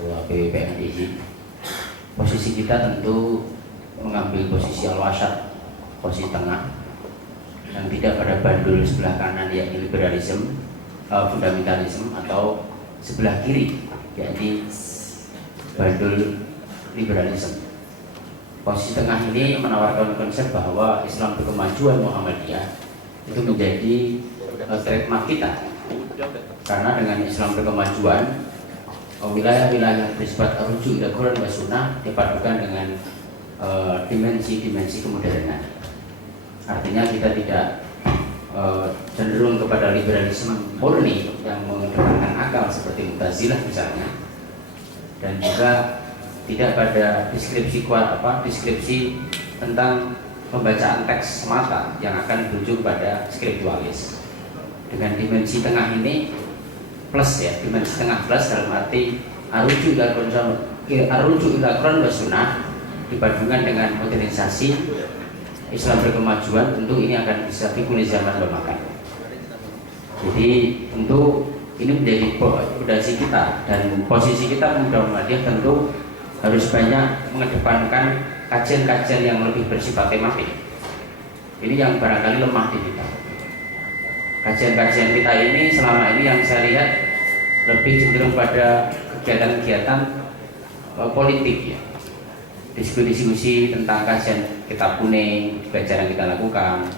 Ketua PWPNDI. Posisi kita tentu mengambil posisi al-wasat, posisi tengah, dan tidak pada bandul sebelah kanan yakni liberalisme, fundamentalisme, atau sebelah kiri yakni bandul liberalisme. Posisi tengah ini menawarkan konsep bahwa Islam berkemajuan Muhammadiyah itu menjadi trademark kita, karena dengan Islam berkemajuan wilayah-wilayah bersifat rujuk ila Quran wa Sunnah dipadukan dengan dimensi-dimensi kemodernan. Artinya kita tidak cenderung kepada liberalisme murni yang mengedepankan akal seperti Mu'tazilah misalnya, dan juga tidak pada deskripsi tentang pembacaan teks semata yang akan berujung pada skriptualis. Dengan dimensi tengah ini plus ya, dimensi tengah plus dalam arti arujuk ila Quran wa Sunnah dipadukan dengan modernisasi Islam berkemajuan, tentu ini akan bisa fikul zaman bermakan. Jadi tentu ini menjadi fondasi kita, dan posisi kita pemuda Muhammadiyah tentu harus banyak mengedepankan kajian-kajian yang lebih bersifat tematik. Ini yang barangkali lemah di kita. Kajian-kajian kita ini selama ini yang saya lihat lebih cenderung pada kegiatan-kegiatan politik ya. Diskusi tentang kajian kitab kuning juga jarang kita lakukan,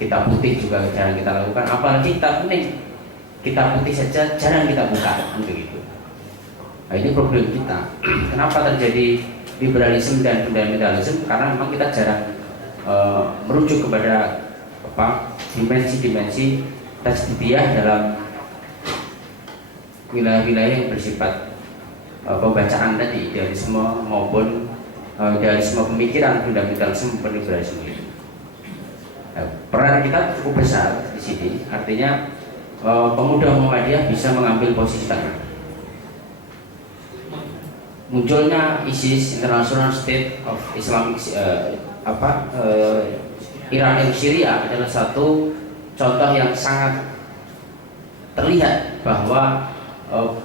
kitab putih juga jarang kita lakukan, apalagi kitab kuning, kitab putih saja jarang kita buka begitu. Nah, ini problem kita. Kenapa terjadi liberalisme dan fundamentalisme? Karena memang kita jarang merujuk kepada dimensi-dimensi tasdidiyah dalam wilayah-wilayah yang bersifat pembacaan tadi, idealisme maupun idealisme pemikiran fundamentalisme maupun liberalisme itu. Peran kita cukup besar di sini. Artinya pemuda Muhammadiyah bisa mengambil posisi tengah. Munculnya ISIS, International State of Islamic Iran dan Syria adalah satu contoh yang sangat terlihat bahwa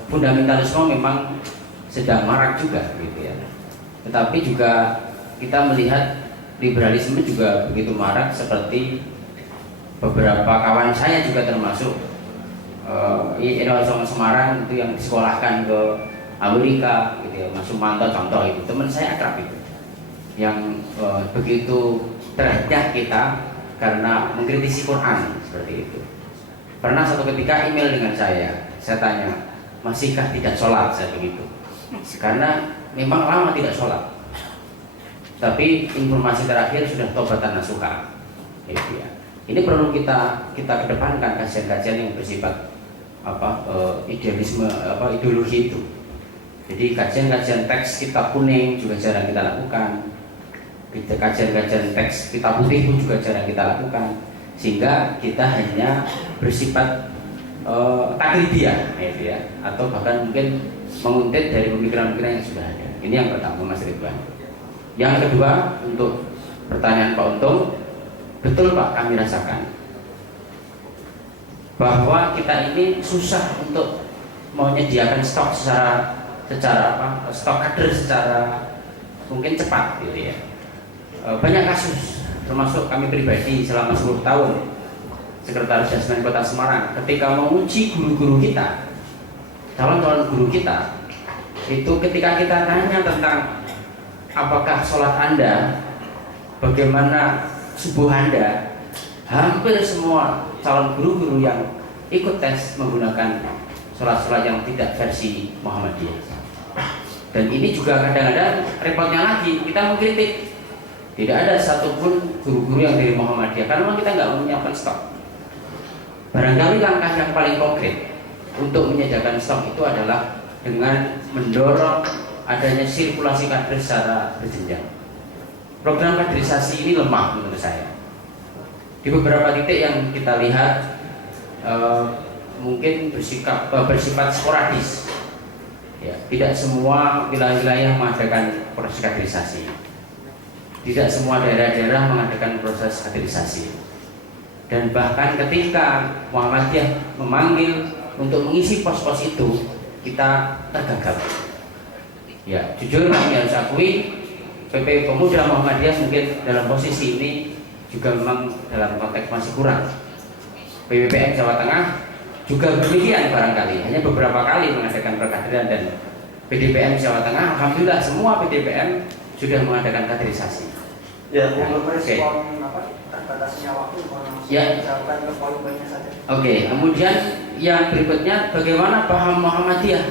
fundamentalisme memang sedang marak juga gitu ya. Tetapi juga kita melihat liberalisme juga begitu marak, seperti beberapa kawan saya juga termasuk Indonesia Semarang itu yang disekolahkan ke Amerika gitu ya, Mas Sumanto contoh itu, teman saya akrab itu, yang begitu terhadap kita karena mengkritisi Quran seperti itu. Pernah satu ketika email dengan saya tanya, masihkah tidak sholat, saya begitu, karena memang lama tidak sholat, tapi informasi terakhir sudah tobatan nasuha gitu ya. Ini perlu kita kedepankan kajian-kajian yang bersifat idealisme ideologi itu. Jadi kajian-kajian teks kitab kuning juga jarang kita lakukan, kajian-kajian teks kitab putih pun juga jarang kita lakukan, sehingga kita hanya bersifat taklidiyah gitu ya, atau bahkan mungkin menguntit dari pemikiran-pemikiran yang sudah ada. Ini yang pertama, Mas Ridwan. Yang kedua, untuk pertanyaan Pak Untung, betul Pak, kami rasakan bahwa kita ini susah untuk menyediakan stok stok kader secara mungkin cepat gitu ya. Banyak kasus, termasuk kami pribadi selama 10 tahun Sekretaris Dasmen Kota Semarang, ketika menguji guru-guru kita, calon-calon guru kita, itu ketika kita tanya tentang apakah sholat Anda, bagaimana subuh Anda, hampir semua calon guru-guru yang ikut tes menggunakan sholat-sholat yang tidak versi Muhammadiyah. Dan ini juga kadang-kadang repotnya lagi, kita mengkritik, tidak ada satupun guru-guru yang dari Muhammadiyah, karena memang kita nggak menyiapkan stok. Barangkali langkah yang paling konkret untuk menyediakan stok itu adalah dengan mendorong adanya sirkulasi kader secara berjenjang. Program kaderisasi ini lemah menurut saya. Di beberapa titik yang kita lihat mungkin bersifat sporadis. Ya, tidak semua wilayah-wilayah mengadakan proses kaderisasi. Tidak semua daerah-daerah mengadakan proses kaderisasi. Dan bahkan ketika Muhammadiyah memanggil untuk mengisi pos-pos itu, kita tergagap. Ya, jujur kami harus akui PP Pemuda Muhammadiyah mungkin dalam posisi ini juga memang dalam konteks masih kurang. PPPM Jawa Tengah juga demikian barangkali, hanya beberapa kali mengadakan perkaderan, dan PDPM Jawa Tengah alhamdulillah semua PDPM sudah mengadakan kaderisasi. Ya, untuk merespon terbatasnya waktu, ya. jawabkan ke poin-poinnya saja. Oke, kemudian yang berikutnya bagaimana paham Muhammadiyah,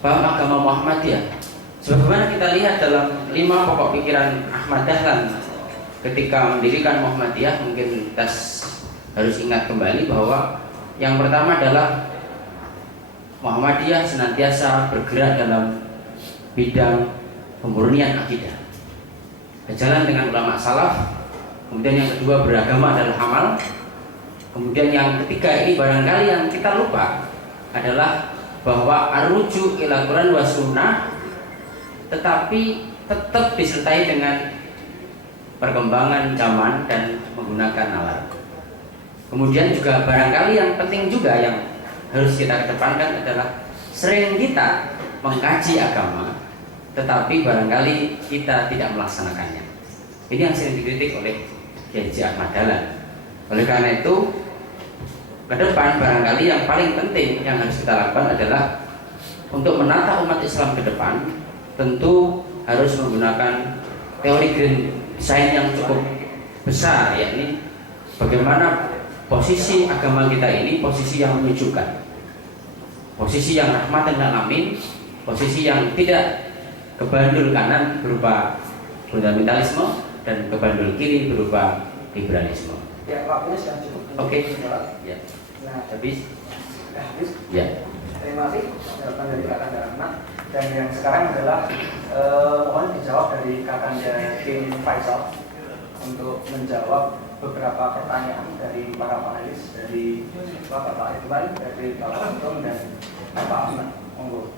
paham agama Muhammadiyah. Sebagaimana kita lihat dalam 5 pokok pikiran Ahmad Dahlan ketika mendirikan Muhammadiyah, mungkin kita harus ingat kembali bahwa yang pertama adalah Muhammadiyah senantiasa bergerak dalam bidang pemurnian akidah, berjalan dengan ulama salaf. Kemudian yang kedua beragama adalah amal. Kemudian yang ketiga ini barangkali yang kita lupa adalah bahwa arruju ila Quran wa sunnah, tetapi tetap disertai dengan perkembangan zaman dan menggunakan nalar. Kemudian juga barangkali yang penting juga yang harus kita kedepankan adalah sering kita mengkaji agama, tetapi barangkali kita tidak melaksanakannya. Ini yang sering dikritik oleh Kiai Ahmad Dahlan. Oleh karena itu, ke depan barangkali yang paling penting yang harus kita lakukan adalah untuk menata umat Islam ke depan, tentu harus menggunakan teori green design yang cukup besar, yakni bagaimana posisi agama kita ini posisi yang menyejukkan, posisi yang rahmatan lil alamin, posisi yang tidak kebandul kanan berupa fundamentalisme dan kebandul kiri berupa liberalisme. Ya, waktunya sudah cukup. Oke. Ya. Nah, habis. Habis. Ya. Terima kasih jawaban dari Kakanda Rahmat. Dan yang sekarang adalah mohon dijawab dari Kakanda King Faisal untuk menjawab beberapa pertanyaan dari para panelis, dari Bapak Iqbal, dari Bapak Untung dan Bapak Ahmad. Monggo.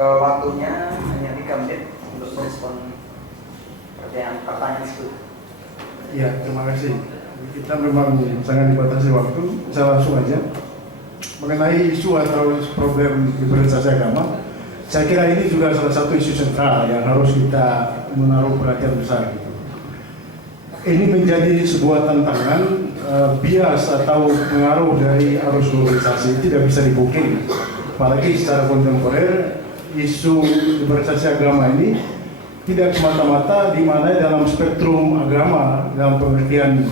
Waktunya hanya 3 menit untuk merespon pertanyaan itu. Ya, terima kasih. Kita memang sangat dibatasi waktu. Saya langsung aja mengenai isu atau problem liberalisasi agama. Saya kira ini juga salah satu isu sentral yang harus kita menaruh perhatian besar. Gitu. Ini menjadi sebuah tantangan bias atau pengaruh dari arus globalisasi tidak bisa dipungkiri. Apalagi secara kontemporer, isu liberalisasi agama ini tidak semata-mata di mana dalam spektrum agama dalam pengertian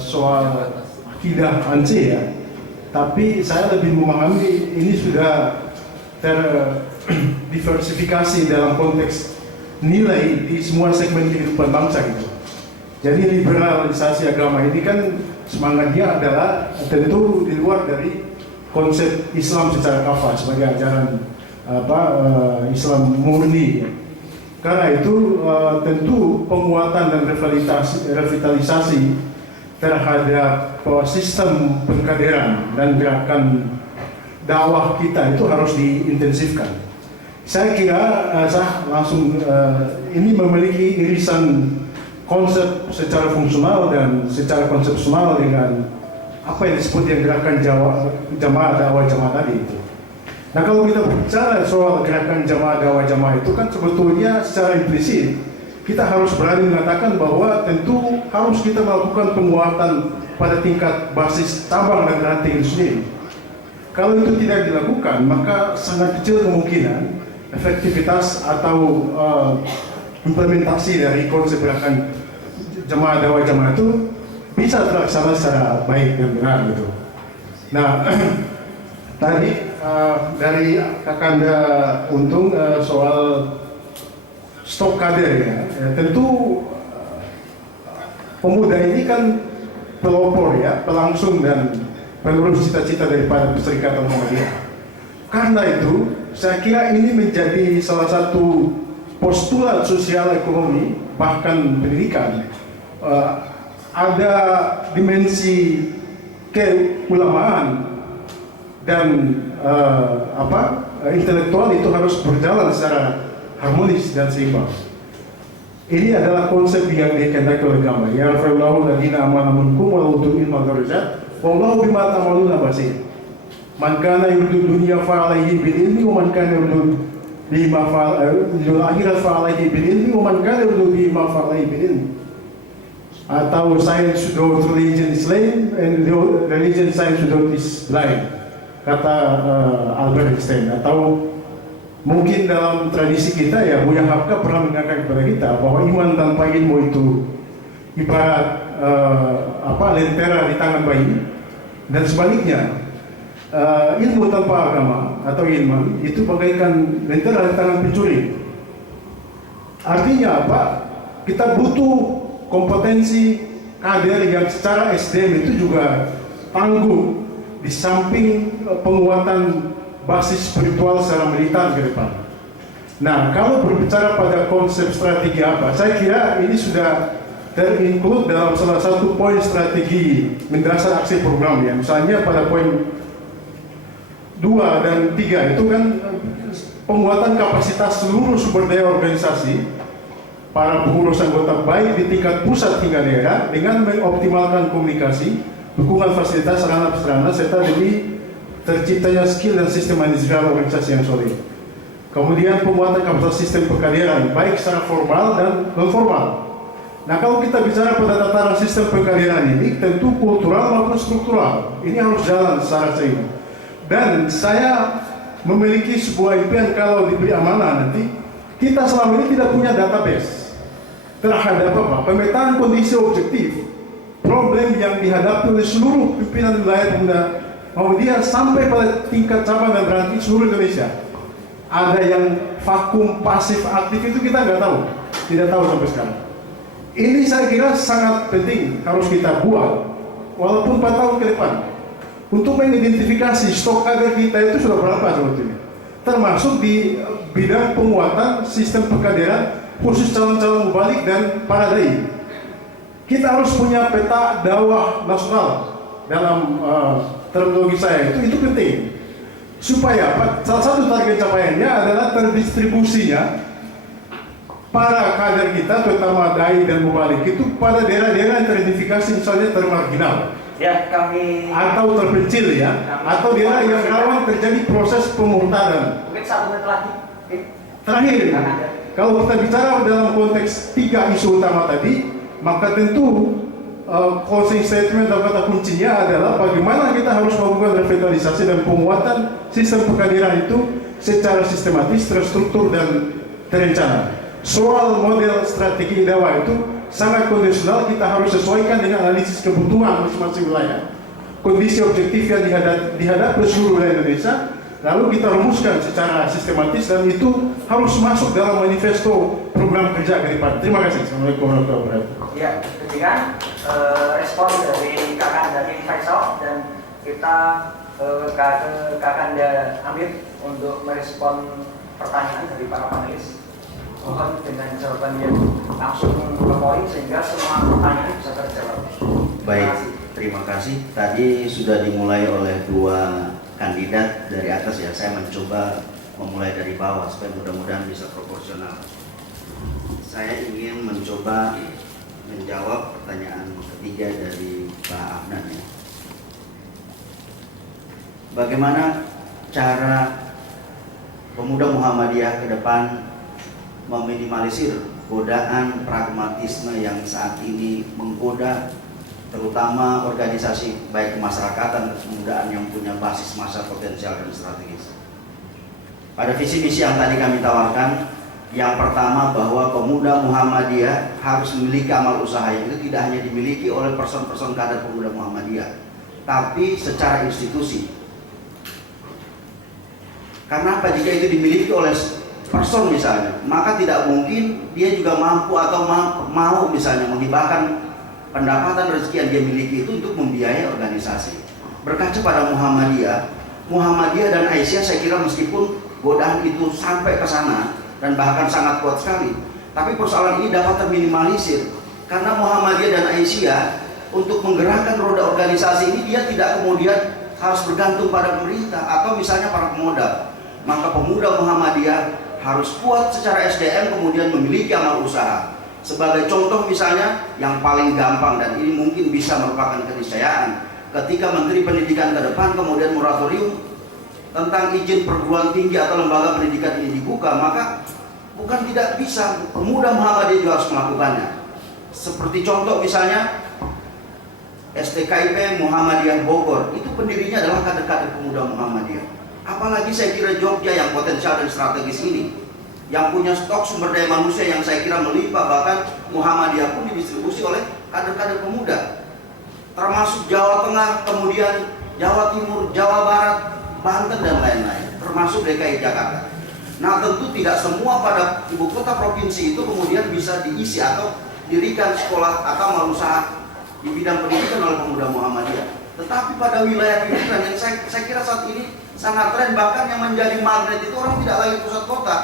soal akidah ansih ya, tapi saya lebih memahami ini sudah terdiversifikasi dalam konteks nilai di semua segmen kehidupan bangsa gitu. Jadi liberalisasi agama ini kan semangatnya adalah tentu di luar dari konsep Islam secara kafah sebagai ajaran Islam murni. Karena itu tentu penguatan dan revitalisasi terhadap sistem pengkaderan dan gerakan dakwah kita itu harus diintensifkan. Saya kira saya langsung ini memiliki irisan konsep secara fungsional dan secara konsepsional dengan apa yang disebut yang gerakan jamaah dakwah jamaah tadi itu. Nah, kalau kita bicara soal gerakan jamaah dakwah jamaah itu kan sebetulnya secara implisit kita harus berani mengatakan bahwa tentu harus kita melakukan penguatan pada tingkat basis cabang dan ranting itu sendiri. Kalau itu tidak dilakukan, maka sangat kecil kemungkinan efektivitas atau implementasi dari konsep gerakan jamaah dakwah jamaah itu bisa terlaksana secara baik dan benar gitu. Nah, tadi dari Kakanda Untung soal stok kader ya, tentu pemuda ini kan pelopor ya, pelangsung dan penerus cita-cita daripada Perserikatan Muhammadiyah. Karena itu, saya kira ini menjadi salah satu postulat sosial ekonomi bahkan pendidikan. Ada dimensi keulamaan dan intelektual itu harus berjalan secara harmonis dan seimbang. Ini adalah konsep yang dikehendaki oleh agama. Ya rafa'ullahu ladina amanu minkum wa utul ilma darajat Wallahu bima ta'maluna basir. Man kana yuridu dunya fa alaihi bil ilmi wa man kana yuridu bima fa akhirat fa alaihi bil ilmi wa man kana yuridu bima fa alaihi bil ilmi. Atau science without religion is lame and religion science without is blind, kata Albert Einstein. Atau mungkin dalam tradisi kita ya Buya Habka pernah mengatakan kepada kita bahwa iman tanpa ilmu itu ibarat lentera di tangan bayi, dan sebaliknya ilmu tanpa agama atau ilmu itu bagaikan lentera di tangan pencuri. Artinya apa? Kita butuh kompetensi kader yang secara SDM itu juga tangguh di samping penguatan basis spiritual secara militan ke depan. Nah, kalau berbicara pada konsep strategi apa, saya kira ini sudah terinclude dalam salah satu poin strategi mendasar aksi program ya. Misalnya pada poin 2 dan 3 itu kan penguatan kapasitas seluruh sumber daya organisasi para pengurus anggota baik di tingkat pusat hingga daerah dengan mengoptimalkan komunikasi, dukungan fasilitas sarana-prasarana serta demi terciptanya skill dan sistem manajerial organisasi yang solid. Kemudian penguatan kapasitas sistem pekaderan baik secara formal dan non formal. Nah, kalau kita bicara pada tataran sistem pekaderan ini tentu kultural maupun struktural ini harus jalan secara seimbang. Dan saya memiliki sebuah impian kalau diberi amanah nanti kita selama ini tidak punya database terhadap pemetaan kondisi objektif problem yang dihadapi oleh seluruh pimpinan wilayah pemuda Muhammadiyah sampai pada tingkat cabang dan ranting seluruh Indonesia. Ada yang vakum pasif aktif itu kita tidak tahu sampai sekarang. Ini saya kira sangat penting harus kita buat walaupun 4 tahun ke depan untuk mengidentifikasi stok kader kita itu sudah berapa sebetulnya, termasuk di bidang penguatan sistem pekaderan khusus calon-calon mubalik dan para dai. Kita harus punya peta dakwah nasional dalam terminologi saya itu penting supaya salah satu target capaiannya adalah terdistribusinya para kader kita terutama dai dan mubalik itu pada daerah-daerah yang teridentifikasi misalnya termarginal ya, kami atau terpencil ya, atau daerah yang rawan terjadi proses pemurtadan. mungkin 1 menit lagi. Terakhir, kalau kita bicara dalam konteks 3 isu utama tadi, maka tentu closing statement atau kata kuncinya adalah bagaimana kita harus melakukan revitalisasi dan penguatan sistem pekaderan itu secara sistematis, terstruktur dan terencana. Soal model strategi dakwah itu sangat kondisional, kita harus sesuaikan dengan analisis kebutuhan masing-masing wilayah, kondisi objektif yang dihadapi seluruh wilayah Indonesia, lalu kita rumuskan secara sistematis dan itu harus masuk dalam manifesto program kerja ke depan. Terima kasih. Assalamualaikum warahmatullahi wabarakatuh. Ya, demikian respon dari Kakanda Faisal dan kita Kakanda Amir untuk merespon pertanyaan dari para panelis. Mohon dengan jawaban yang langsung ke poin sehingga semua pertanyaan bisa terjawab. Baik, terima kasih. Tadi sudah dimulai oleh 2 kandidat dari atas ya. Saya mencoba memulai dari bawah supaya mudah-mudahan bisa proporsional. Saya ingin mencoba menjawab pertanyaan ketiga dari Pak Afnan ya. Bagaimana cara pemuda Muhammadiyah ke depan meminimalisir godaan pragmatisme yang saat ini menggoda terutama organisasi baik kemasyarakatan dan kepemudaan yang punya basis massa potensial dan strategis. Pada visi misi yang tadi kami tawarkan, yang pertama bahwa pemuda Muhammadiyah harus memiliki amal usaha yang itu tidak hanya dimiliki oleh person-person kader pemuda Muhammadiyah, tapi secara institusi. Karena apa? Jika itu dimiliki oleh person misalnya, maka tidak mungkin dia juga mampu atau mau misalnya menghibahkan pendapatan rezeki yang dia miliki itu untuk membiayai organisasi. Berkaca pada Muhammadiyah dan Aisyah, saya kira meskipun godaan itu sampai ke sana dan bahkan sangat kuat sekali, tapi persoalan ini dapat terminimalisir karena Muhammadiyah dan Aisyah untuk menggerakkan roda organisasi ini dia tidak kemudian harus bergantung pada pemerintah atau misalnya para pemodal. Maka pemuda Muhammadiyah harus kuat secara SDM, kemudian memiliki amal usaha. Sebagai contoh misalnya yang paling gampang dan ini mungkin bisa merupakan keniscayaan, ketika Menteri Pendidikan ke depan kemudian moratorium tentang izin perguruan tinggi atau lembaga pendidikan ini dibuka, maka bukan tidak bisa, pemuda Muhammadiyah juga harus melakukannya. Seperti contoh misalnya STKIP Muhammadiyah Bogor, itu pendirinya adalah kader-kader pemuda Muhammadiyah. Apalagi saya kira Jogja yang potensial dan strategis ini, yang punya stok sumber daya manusia yang saya kira melimpah, bahkan Muhammadiyah pun didistribusi oleh kader-kader pemuda. Termasuk Jawa Tengah, kemudian Jawa Timur, Jawa Barat, Banten dan lain-lain, termasuk DKI Jakarta. Nah tentu tidak semua pada ibu kota provinsi itu kemudian bisa diisi atau dirikan sekolah atau mal usaha di bidang pendidikan oleh pemuda Muhammadiyah. Tetapi pada wilayah pinggiran yang saya kira saat ini sangat tren, bahkan yang menjadi magnet itu orang tidak lagi pusat kota.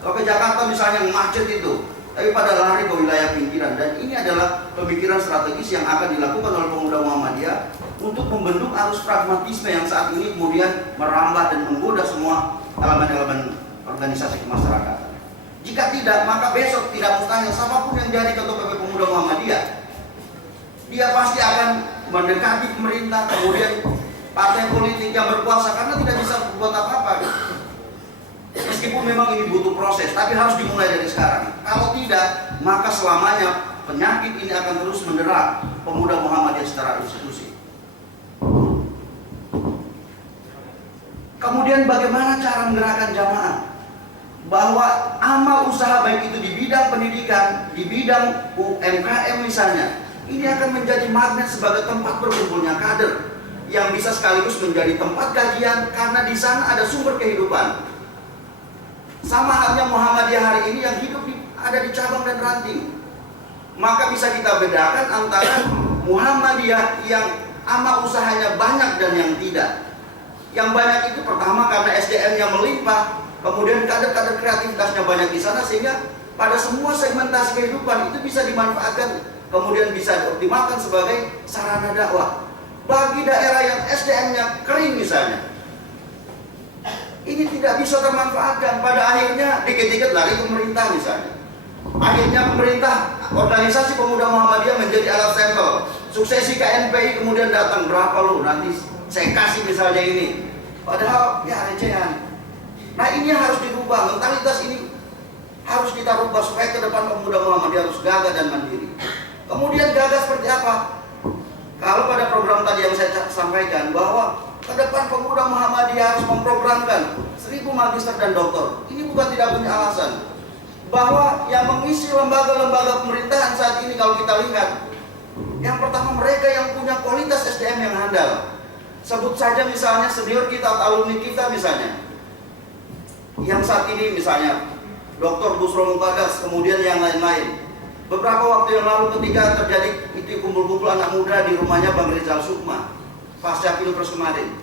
Kalau ke Jakarta misalnya yang macet itu, tapi pada lari ke wilayah pinggiran. Dan ini adalah pemikiran strategis yang akan dilakukan oleh pemuda Muhammadiyah untuk membentuk arus pragmatisme yang saat ini kemudian merambah dan menggoda semua elemen-elemen organisasi kemasyarakatan. Jika tidak, maka besok tidak mustahil siapapun yang jadi ketua PP Pemuda Muhammadiyah, dia pasti akan mendekati pemerintah, kemudian partai politik yang berkuasa, karena tidak bisa berbuat apa-apa. Meskipun memang ini butuh proses, tapi harus dimulai dari sekarang. Kalau tidak, maka selamanya penyakit ini akan terus mendera pemuda Muhammadiyah secara institusi. Kemudian bagaimana cara menggerakkan jamaah? Bahwa amal usaha baik itu di bidang pendidikan, di bidang UMKM misalnya, ini akan menjadi magnet sebagai tempat berkumpulnya kader yang bisa sekaligus menjadi tempat kajian, karena di sana ada sumber kehidupan. Sama halnya Muhammadiyah hari ini yang hidup ada di cabang dan ranting. Maka bisa kita bedakan antara Muhammadiyah yang amal usahanya banyak dan yang tidak. Yang banyak itu pertama karena SDM-nya melimpah, kemudian kader-kader kreativitasnya banyak di sana, sehingga pada semua segmentasi kehidupan itu bisa dimanfaatkan, kemudian bisa dioptimalkan sebagai sarana dakwah. Bagi daerah yang SDM-nya kering misalnya, ini tidak bisa termanfaatkan. Pada akhirnya dikit-dikit lari ke pemerintah misalnya. Akhirnya pemerintah, organisasi pemuda Muhammadiyah menjadi alat stempel. Suksesi KNPI kemudian datang, berapa lo nanti saya kasih misalnya ini. Padahal ya recehan. Nah ini harus dirubah, mentalitas ini harus kita rubah supaya ke depan pemuda Muhammadiyah harus gagah dan mandiri. Kemudian gagah seperti apa? Kalau pada program tadi yang saya sampaikan bahwa ke depan pemuda Muhammadiyah harus memprogramkan 1000 magister dan doktor. Ini bukan tidak punya alasan. Bahwa yang mengisi lembaga-lembaga pemerintahan saat ini kalau kita lihat, yang pertama mereka yang punya kualitas SDM yang handal. Sebut saja misalnya senior kita, alumni kita misalnya, yang saat ini misalnya Dr. Busro Mukadas, kemudian yang lain-lain. Beberapa waktu yang lalu ketika terjadi itu kumpul-kumpul anak muda di rumahnya Bang Rizal Sukma pasca Pilpres kemarin,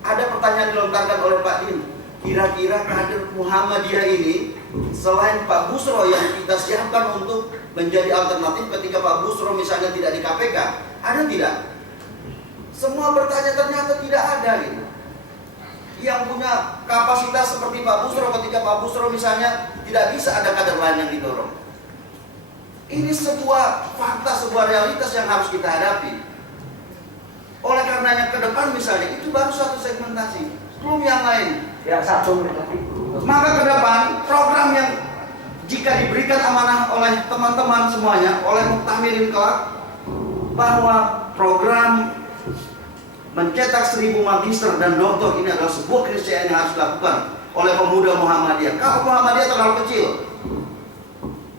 ada pertanyaan dilontarkan oleh Pak Din, kira-kira kader Muhammadiyah ini selain Pak Busro yang kita siapkan untuk menjadi alternatif ketika Pak Busro misalnya tidak di KPK, ada tidak? Semua bertanya, ternyata tidak ada gitu. Yang punya kapasitas seperti Pak Busro, ketika Pak Busro misalnya tidak bisa, ada kader lain yang didorong. Ini sebuah fakta, sebuah realitas yang harus kita hadapi. Oleh karenanya ke depan misalnya itu baru satu segmentasi, belum yang lain. Ya satu menit. Maka ke depan program yang jika diberikan amanah oleh teman-teman semuanya, oleh Muktamirin kelak, bahwa program mencetak 1000 magister dan doktor ini adalah sebuah keniscayaan yang harus dilakukan oleh pemuda Muhammadiyah. Kalau Muhammadiyah terlalu kecil,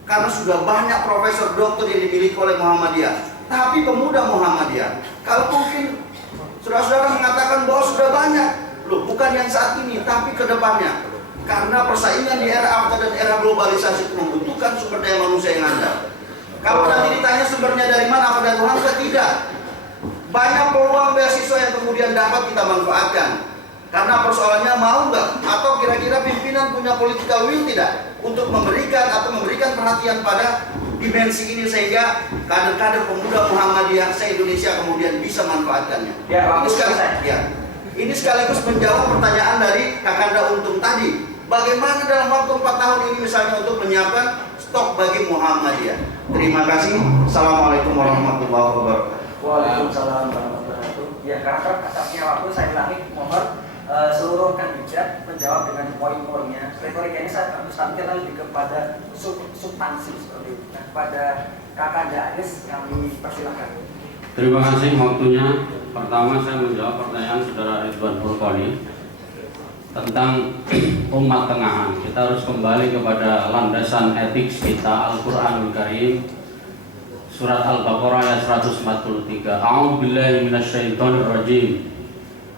karena sudah banyak profesor doktor yang dimiliki oleh Muhammadiyah. Tapi pemuda Muhammadiyah, kalau mungkin saudara-saudara mengatakan bahwa sudah banyak, loh bukan yang saat ini, tapi ke depannya. Karena persaingan di era after dan era globalisasi itu membutuhkan sumber daya manusia yang handal. Kalau nanti ditanya sumbernya dari mana, apa dan Tuhan, tidak. Banyak peluang beasiswa yang kemudian dapat kita manfaatkan. Karena persoalannya mau nggak, atau kira-kira pimpinan punya political will tidak untuk memberikan perhatian pada dimensi ini sehingga kader-kader pemuda Muhammadiyah se-Indonesia kemudian bisa manfaatkannya. Ya, ini sekaligus menjawab pertanyaan dari Kakanda Untung tadi. Bagaimana dalam waktu 4 tahun ini misalnya untuk menyiapkan stok bagi Muhammadiyah. Terima kasih. Assalamualaikum warahmatullahi wabarakatuh. Waalaikumsalam warahmatullahi wabarakatuh. Ya, karena terbatasnya waktu saya ulangi, mohon seluruh kandidat menjawab dengan poin-poinnya. Retorika ini saya bagus, tapi kita lebih kepada substansi seperti itu. Nah, kepada Kakanda Anies kami persilakan. Terima kasih waktunya. Pertama saya menjawab pertanyaan Saudara Ridwan Furqoni tentang umat tengahan. Kita harus kembali kepada landasan etik kita, Al-Quranul Karim, surat Al-Baqarah ayat 143. A'udzubillahi minasyaitonir rajim.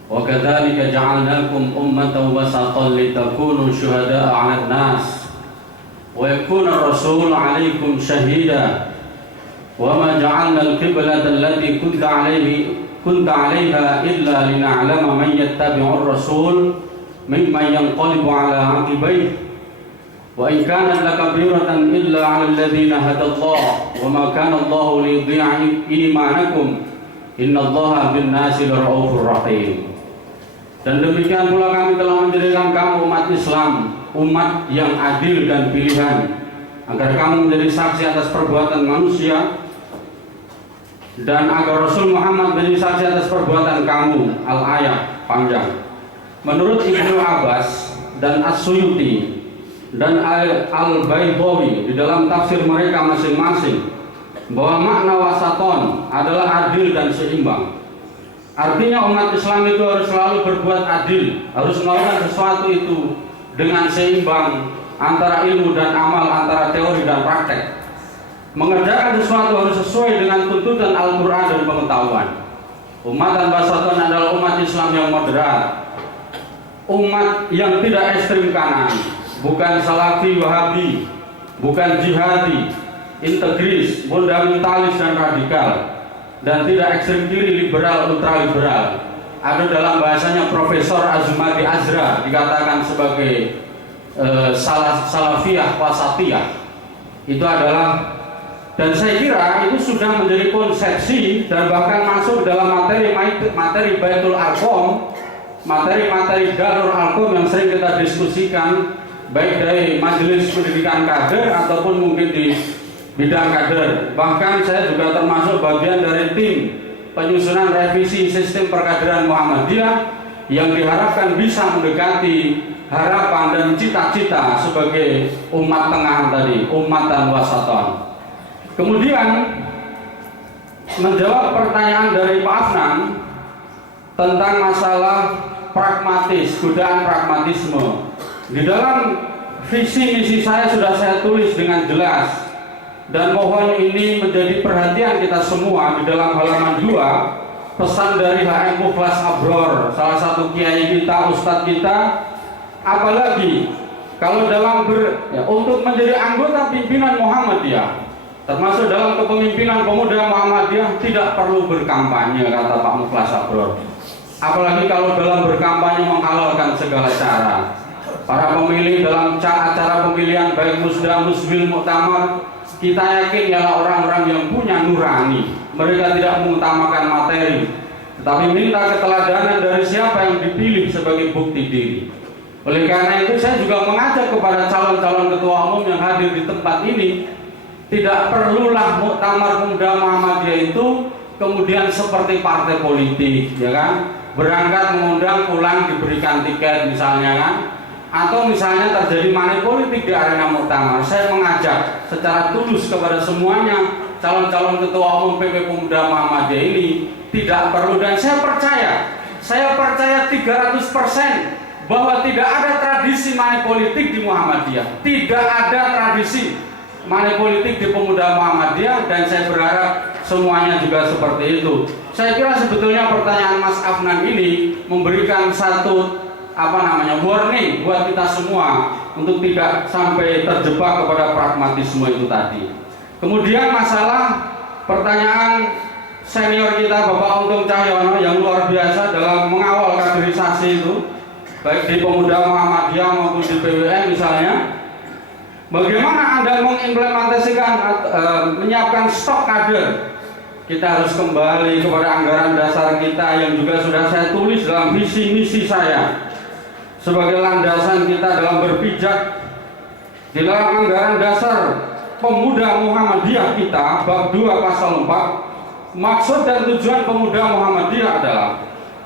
Wa kadzalika ja'alnakum ummatan wasatan litakunu syuhada'a 'alan nas wa yakuna ar-rasulu 'alaikum syahida. Wa ma ja'alna al-qiblata allati kunta 'alaiha illa lina'lama man yattabi'ur rasul mimman yanqalibu 'ala 'aqibaihi. Wa in kanat lakabiratan illa 'ala alladhina hadallahu wa ma kana Allahu liyudhi'a imanakum innallaha bin-nasi laraufur rahim. Dan demikian pula kami telah menjadikan kamu umat Islam, umat yang adil dan pilihan, agar kamu menjadi saksi atas perbuatan manusia dan agar Rasul Muhammad menjadi saksi atas perbuatan kamu. Al-ayat panjang. Menurut Ibnu Abbas dan As-Suyuti dan Al-Baydawi di dalam tafsir mereka masing-masing, bahwa makna wasaton adalah adil dan seimbang. Artinya umat Islam itu harus selalu berbuat adil, harus melakukan sesuatu itu dengan seimbang antara ilmu dan amal, antara teori dan praktek. Mengerjakan sesuatu harus sesuai dengan tuntutan Al-Quran dan pengetahuan. Umat dan wasaton adalah umat Islam yang moderat, umat yang tidak ekstrim kanan, bukan salafi wahabi, bukan jihadi, integris, fundamentalis dan radikal, dan tidak ekstrem kiri, liberal, ultraliberal. Ada dalam bahasanya Profesor Azumati Azra dikatakan sebagai salafiyah wasatiyah. Itu adalah, dan saya kira itu sudah menjadi konsepsi dan bahkan masuk dalam materi Baitul Arqam, materi Darul Arqam yang sering kita diskusikan baik dari majelis pendidikan kader ataupun mungkin di bidang kader. Bahkan saya juga termasuk bagian dari tim penyusunan revisi sistem perkaderan Muhammadiyah yang diharapkan bisa mendekati harapan dan cita-cita sebagai umat tengah tadi, umat dan wasaton. Kemudian menjawab pertanyaan dari Pak Afnan tentang masalah pragmatis, godaan pragmatisme. Di dalam visi misi saya sudah saya tulis dengan jelas, dan mohon ini menjadi perhatian kita semua. Di dalam halaman 2, pesan dari HM Mukhlas Abror, salah satu kiai kita, ustadz kita, apalagi kalau dalam untuk menjadi anggota pimpinan Muhammadiyah, termasuk dalam kepemimpinan pemuda Muhammadiyah, tidak perlu berkampanye, kata Pak Mukhlas Abror. Apalagi kalau dalam berkampanye menghalalkan segala cara. Para pemilih dalam acara pemilihan baik musda, musbil, muktamar, kita yakin ialah orang-orang yang punya nurani. Mereka tidak mengutamakan materi, tetapi minta keteladanan dari siapa yang dipilih sebagai bukti diri. Oleh karena itu saya juga mengajak kepada calon-calon ketua umum yang hadir di tempat ini, tidak perlulah muktamar pemuda Muhammadiyah itu kemudian seperti partai politik, ya kan? Berangkat mengundang, pulang diberikan tiket misalnya, kan? Atau misalnya terjadi money politik di arena muktamar. Saya mengajak secara tulus kepada semuanya calon-calon ketua umum PP Pemuda Muhammadiyah ini tidak perlu, dan saya percaya 300% bahwa tidak ada tradisi money politik di Muhammadiyah, tidak ada tradisi money politik di Pemuda Muhammadiyah, dan saya berharap semuanya juga seperti itu. Saya kira sebetulnya pertanyaan Mas Afnan ini memberikan satu warning buat kita semua untuk tidak sampai terjebak kepada pragmatisme itu tadi. Kemudian masalah pertanyaan senior kita Bapak Untung Cahyono yang luar biasa dalam mengawal kaderisasi itu, baik di Pemuda Muhammadiyah maupun di PWN misalnya. Bagaimana Anda mengimplementasikan menyiapkan stok kader? Kita harus kembali kepada anggaran dasar kita yang juga sudah saya tulis dalam visi misi saya sebagai landasan kita dalam berpijak. Di dalam anggaran dasar Pemuda Muhammadiyah kita bab 2 pasal 4 maksud dan tujuan pemuda Muhammadiyah adalah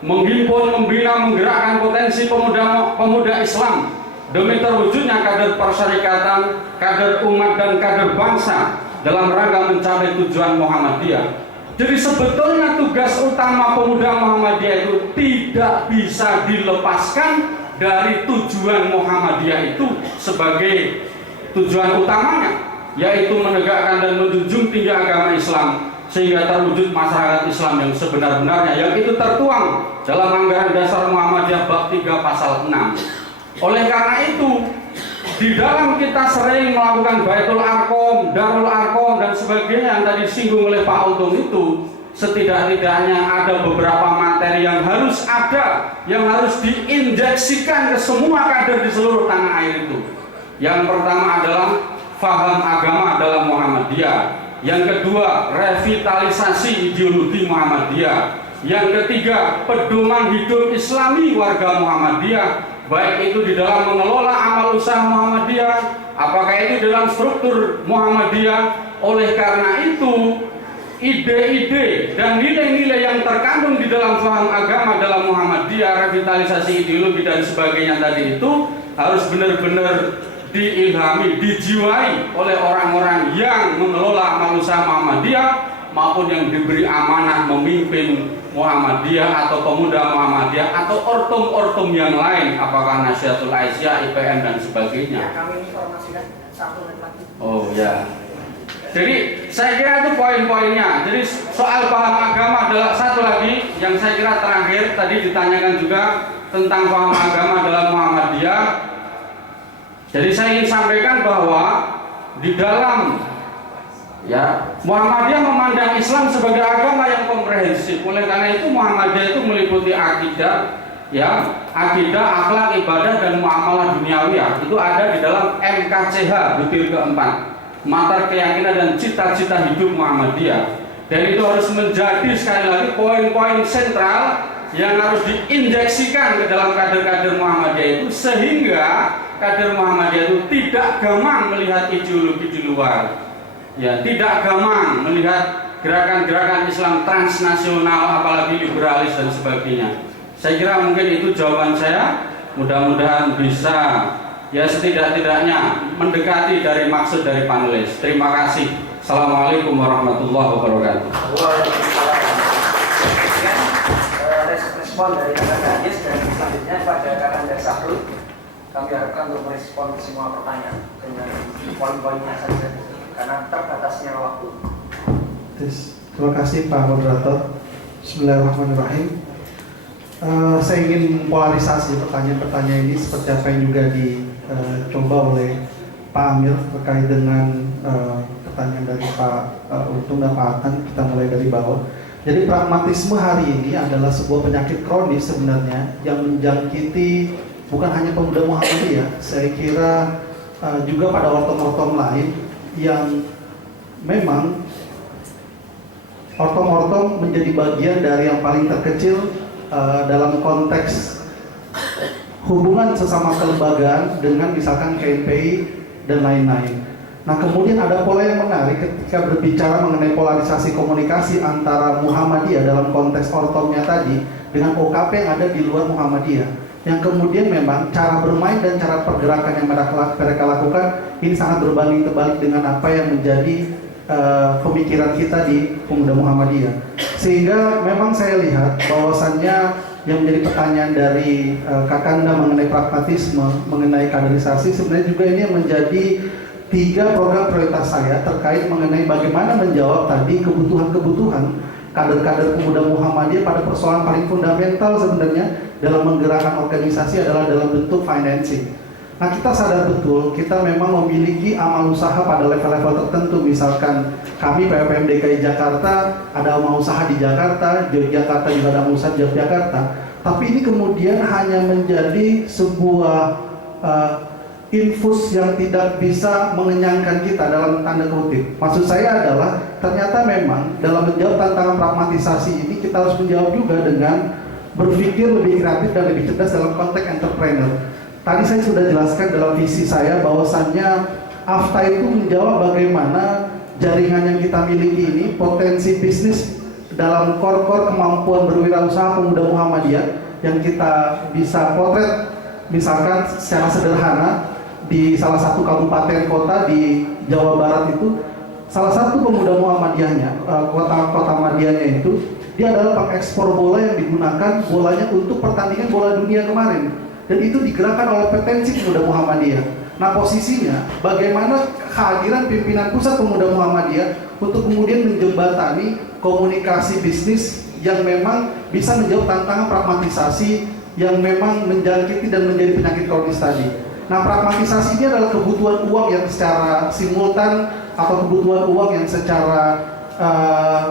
menghimpun, membina, menggerakkan potensi pemuda Islam demi terwujudnya kader persyarikatan, kader umat dan kader bangsa dalam rangka mencapai tujuan Muhammadiyah. Jadi sebetulnya tugas utama pemuda Muhammadiyah itu tidak bisa dilepaskan dari tujuan Muhammadiyah itu sebagai tujuan utamanya, yaitu menegakkan dan menjunjung tinggi agama Islam sehingga terwujud masyarakat Islam yang sebenar-benarnya, yang itu tertuang dalam anggaran dasar Muhammadiyah bab 3 pasal 6. Oleh karena itu, di dalam kita sering melakukan Baitul Arqam, Darul Arqam dan sebagainya yang tadi disinggung oleh Pak Untung itu, setidak-tidaknya ada beberapa materi yang harus ada, yang harus diinjeksikan ke semua kader di seluruh tanah air itu. Yang pertama adalah faham agama dalam Muhammadiyah. Yang kedua, revitalisasi ideologi Muhammadiyah. Yang ketiga, pedoman hidup Islami warga Muhammadiyah, baik itu di dalam mengelola amal usaha Muhammadiyah, apakah itu dalam struktur Muhammadiyah. Oleh karena itu, ide-ide dan nilai-nilai yang terkandung di dalam faham agama dalam Muhammadiyah, revitalisasi ideologi dan sebagainya tadi itu harus benar-benar diilhami, dijiwai oleh orang-orang yang mengelola amal usaha Muhammadiyah maupun yang diberi amanah memimpin Muhammadiyah atau pemuda Muhammadiyah atau ortum-ortum yang lain, apakah Nahdlatul Aisyah, IPN dan sebagainya. Ya, kami informasikan 1 menit lagi. Oh ya. Jadi saya kira itu poin-poinnya. Jadi soal paham agama adalah satu lagi yang saya kira terakhir tadi ditanyakan juga tentang paham agama dalam Muhammadiyah. Jadi saya ingin sampaikan bahwa di dalam Muhammadiyah memandang Islam sebagai agama yang komprehensif. Oleh karena itu Muhammadiyah itu meliputi akidah, akidah, akhlak, ibadah dan muamalah duniawiyah. Itu ada di dalam MKCH butir keempat, mata keyakinan dan cita-cita hidup Muhammadiyah. Dan itu harus menjadi sekali lagi poin-poin sentral yang harus diinjeksikan ke dalam kader-kader Muhammadiyah itu, sehingga kader Muhammadiyah itu tidak gamang melihat ideologi di luar, tidak gamang melihat gerakan-gerakan Islam transnasional, apalagi liberalis dan sebagainya. Saya kira mungkin itu jawaban saya. Mudah-mudahan bisa setidak-tidaknya mendekati dari maksud dari panelis. Terima kasih. Assalamualaikum warahmatullahi wabarakatuh. Respon dari Kakak Anies dan selanjutnya pada Kakak Sahrul. Kami harapkan untuk merespon semua pertanyaan dengan poin-poinnya saja karena terbatasnya waktu. Terima kasih Pak Moderator. Bismillahirrahmanirrahim. Saya ingin polarisasi pertanyaan-pertanyaan ini seperti apa yang juga dicoba oleh Pak Amir terkait dengan pertanyaan dari Pak Untung dan Pak Atan. Kita mulai dari bawah. Jadi pragmatisme hari ini adalah sebuah penyakit kronis sebenarnya yang menjangkiti bukan hanya pemuda Muhammadiyah. Saya kira juga pada ortom-ortom lain yang memang ortom-ortom menjadi bagian dari yang paling terkecil dalam konteks hubungan sesama kelembagaan dengan misalkan KNPI dan lain-lain. Nah, kemudian ada pola yang menarik ketika berbicara mengenai polarisasi komunikasi antara Muhammadiyah dalam konteks ortomnya tadi dengan OKP yang ada di luar Muhammadiyah, yang kemudian memang cara bermain dan cara pergerakan yang mereka lakukan ini sangat berbanding terbalik dengan apa yang menjadi pemikiran kita di pemuda Muhammadiyah. Sehingga memang saya lihat bahwasannya yang menjadi pertanyaan dari Kakanda mengenai pragmatisme, mengenai kaderisasi, sebenarnya juga ini yang menjadi 3 program prioritas saya terkait mengenai bagaimana menjawab tadi kebutuhan-kebutuhan kader-kader pemuda Muhammadiyah pada persoalan paling fundamental sebenarnya dalam menggerakkan organisasi adalah dalam bentuk financing. Nah, kita sadar betul kita memang memiliki amal usaha pada level-level tertentu. Misalkan kami PPM DKI Jakarta ada amal usaha di Jakarta, Yogyakarta juga ada amal usaha di Yogyakarta. Tapi ini kemudian hanya menjadi sebuah infus yang tidak bisa mengenyangkan kita dalam tanda kutip. Maksud saya adalah ternyata memang dalam menjawab tantangan pragmatisasi ini kita harus menjawab juga dengan berpikir lebih kreatif dan lebih cerdas dalam konteks entrepreneur. Tadi saya sudah jelaskan dalam visi saya bahwasannya AFTA itu menjawab bagaimana jaringan yang kita miliki ini potensi bisnis dalam core kemampuan berwirausaha pemuda Muhammadiyah yang kita bisa potret misalkan secara sederhana di salah satu kabupaten kota di Jawa Barat itu, salah satu pemuda Muhammadiyahnya, kota Madianya itu, dia adalah pengekspor bola yang digunakan bolanya untuk pertandingan bola dunia kemarin, dan itu digerakkan oleh potensi pemuda Muhammadiyah. Nah, posisinya bagaimana kehadiran pimpinan pusat pemuda Muhammadiyah untuk kemudian menjembatani komunikasi bisnis yang memang bisa menjawab tantangan pragmatisasi yang memang menjangkiti dan menjadi penyakit kronis tadi. Nah, pragmatisasi ini adalah kebutuhan uang yang secara simultan atau kebutuhan uang yang secara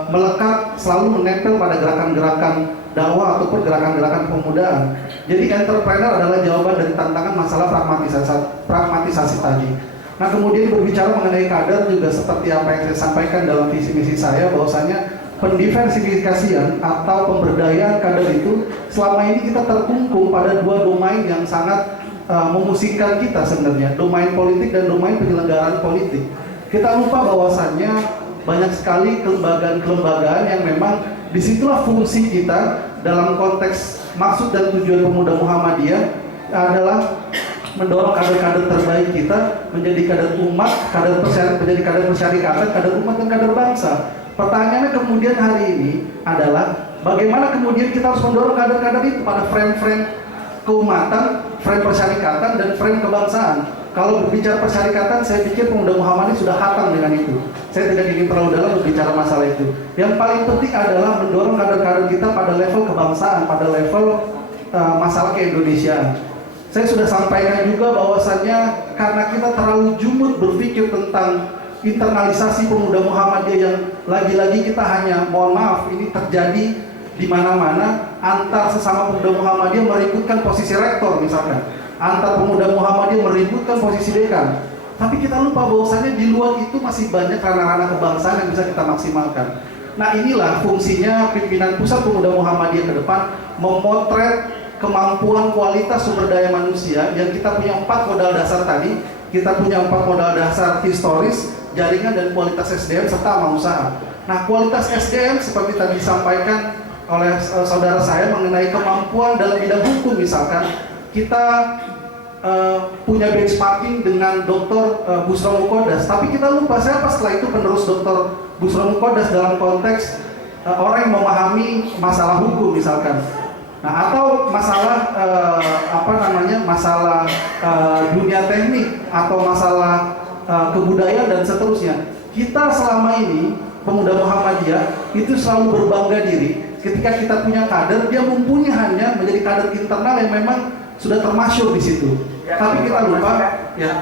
melekat selalu menempel pada gerakan-gerakan dakwah ataupun gerakan-gerakan pemudaan. Jadi entrepreneur adalah jawaban dari tantangan masalah pragmatisasi tadi. Nah, kemudian berbicara mengenai kader juga seperti apa yang saya sampaikan dalam visi misi saya, bahwasanya pendiversifikasian atau pemberdayaan kader itu selama ini kita terkungkung pada dua domain yang sangat memusingkan kita sebenarnya, domain politik dan domain penyelenggaraan politik. Kita lupa bahwasannya banyak sekali kelembagaan-kelembagaan yang memang disitulah fungsi kita dalam konteks maksud dan tujuan pemuda Muhammadiyah adalah mendorong kader-kader terbaik kita menjadi kader umat, menjadi kader persyarikatan, kader umat dan kader bangsa. Pertanyaannya kemudian hari ini adalah bagaimana kemudian kita harus mendorong kader-kader itu pada frame-frame keumatan, frame persyarikatan, dan frame kebangsaan. Kalau berbicara persyarikatan, saya pikir pemuda Muhammadiyah sudah hatam dengan itu. Saya tidak ingin terlalu dalam berbicara masalah itu. Yang paling penting adalah mendorong kader-kader kita pada level kebangsaan, pada level masalah keindonesiaan. Saya sudah sampaikan juga bahwasannya karena kita terlalu jumud berpikir tentang internalisasi pemuda Muhammadiyah yang lagi-lagi kita hanya, mohon maaf, ini terjadi di mana-mana antar sesama pemuda Muhammadiyah meributkan posisi rektor misalkan. Antar pemuda Muhammadiyah meributkan posisi dekan. Tapi kita lupa bahwasannya di luar itu masih banyak ranah-ranah kebangsaan yang bisa kita maksimalkan. Nah, inilah fungsinya pimpinan pusat pemuda Muhammadiyah ke depan, memotret kemampuan kualitas sumber daya manusia yang kita punya 4 modal dasar tadi. Kita punya 4 modal dasar historis, jaringan, dan kualitas SDM serta amal usaha. Nah, kualitas SDM seperti tadi disampaikan oleh saudara saya mengenai kemampuan dalam bidang hukum misalkan, kita punya benchmarking dengan Dr. Busro Mukodas, tapi kita lupa siapa setelah itu penerus Dr. Busro Mukodas dalam konteks orang yang memahami masalah hukum misalkan. Nah, atau masalah masalah dunia teknik atau masalah kebudayaan dan seterusnya. Kita selama ini pemuda Muhammadiyah itu selalu berbangga diri ketika kita punya kader, dia mumpuni hanya menjadi kader internal yang memang sudah termasyur di situ. Ya, tapi kita lupa, ya.